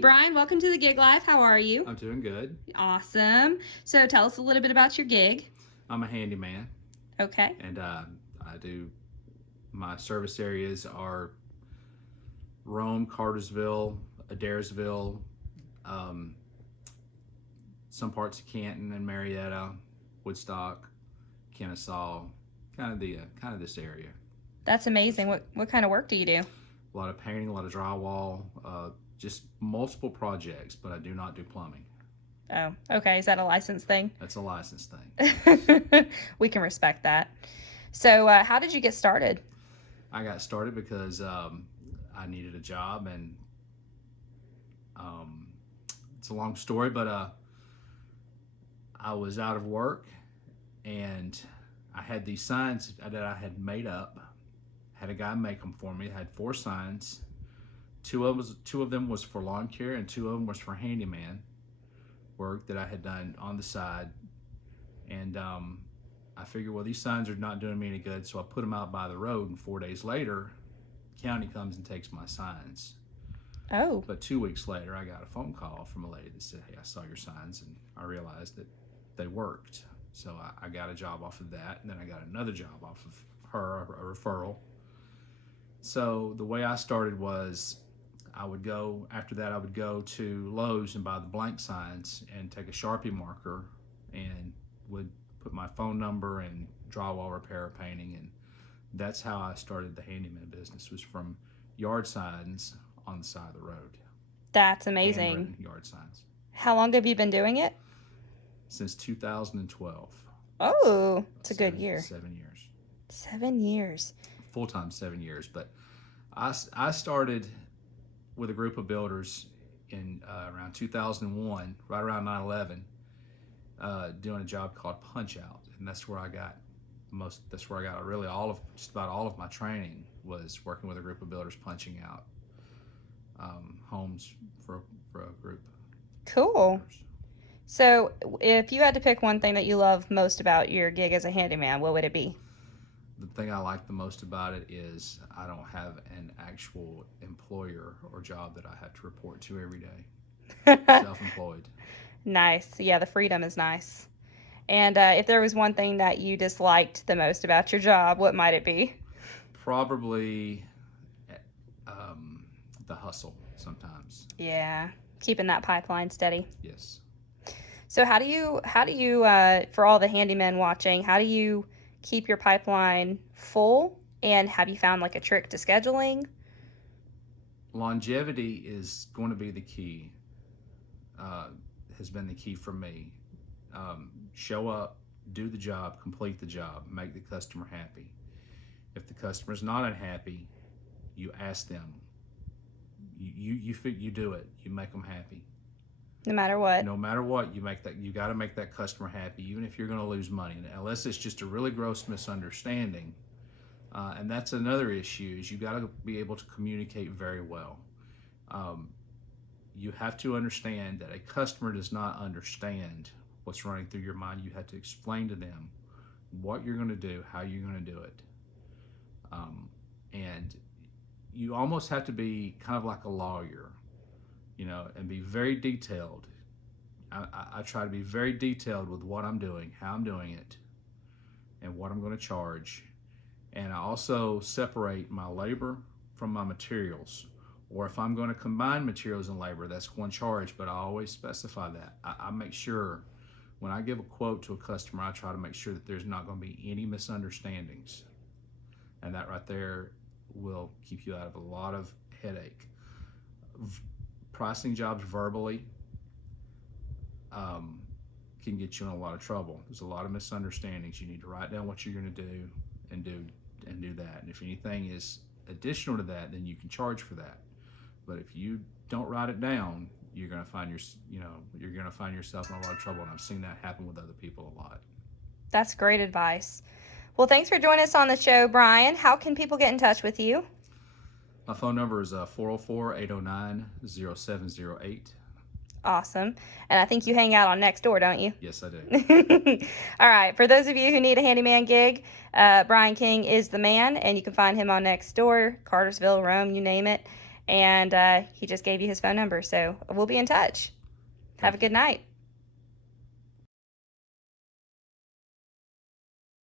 Brian, welcome to the Gig Life. How are you? I'm doing good. Awesome. So tell us a little bit about your gig. I'm a handyman, Okay. and I do. My service areas are Rome, Cartersville, Adairsville, um, some parts of Canton and Marietta, Woodstock, Kennesaw, kind of this area. That's amazing. What kind of work do you do? A lot of painting, a lot of drywall, just multiple projects, but I do not do plumbing. Oh, okay. Is that a license thing? That's a license thing. We can respect that. So, how did you get started? I got started because I needed a job, and um, it's a long story, but I was out of work, and I had these signs that I had made up. Had a guy make them for me. I had 4 signs. Two of them was for lawn care, and 2 of them was for handyman work that I had done on the side. And I figured, well, these signs are not doing me any good, so I put them out by the road. And 4 days later, the county comes and takes my signs. Oh, But 2 weeks later, I got a phone call from a lady that said, "Hey, I saw your signs," and I realized that they worked. So I got a job off of that, and then I got another job off of her, a referral. So the way I started was I would go, after that, I would go to Lowe's and buy the blank signs and take a Sharpie marker and would put my phone number and drywall repair or painting. And that's how I started the handyman business, was from yard signs on the side of the road. that's amazing. Handwritten yard signs. How long have you been doing it? Since 2012. Oh, it's a good Seven- year. 7 years. 7 years. Full-time 7 years. But I started with a group of builders in around 2001, right around 9/11, doing a job called Punch Out, and that's where I got really just about all of my training, was working with a group of builders punching out homes for a group of Cool. builders. So, if you had to pick one thing that you love most about your gig as a handyman, what would it be? The thing I like the most about it is I don't have an actual employer or job that I have to report to every day. Self-employed. Nice. Yeah, the freedom is nice. And if there was one thing that you disliked the most about your job, what might it be? Probably the hustle sometimes. Yeah, keeping that pipeline steady. Yes. So how do you for all the handymen watching, how do you keep your pipeline full? And have you found like a trick to scheduling? Longevity is going to be the key. Has been the key for me. Show up, do the job, complete the job, make the customer happy. If the customer's not unhappy, you ask them. You do it. You make them happy. No matter what. No matter what, you got to make that customer happy, even if you're going to lose money, unless it's just a really gross misunderstanding. And that's another issue, is you got to be able to communicate very well. You have to understand that a customer does not understand what's running through your mind. You have to explain to them what you're going to do, how you're going to do it. And you almost have to be kind of like a lawyer, and be very detailed. I try to be very detailed with what I'm doing, how I'm doing it, and what I'm going to charge. And I also separate my labor from my materials. Or if I'm going to combine materials and labor, that's one charge, but I always specify that. I make sure when I give a quote to a customer, I try to make sure that there's not going to be any misunderstandings. And that right there will keep you out of a lot of headache. Pricing jobs verbally can get you in a lot of trouble. There's a lot of misunderstandings. You need to write down what you're going to do and do that. And if anything is additional to that, then you can charge for that. But if you don't write it down, you're going to find yourself in a lot of trouble. And I've seen that happen with other people a lot. That's great advice. Well, thanks for joining us on the show, Brian. How can people get in touch with you? My phone number is 404-809-0708. Awesome. And I think you hang out on Nextdoor, don't you? Yes, I do. All right. For those of you who need a handyman gig, Brian King is the man, and you can find him on Nextdoor, Cartersville, Rome, you name it. and he just gave you his phone number. So we'll be in touch. Have a Thank you. good night.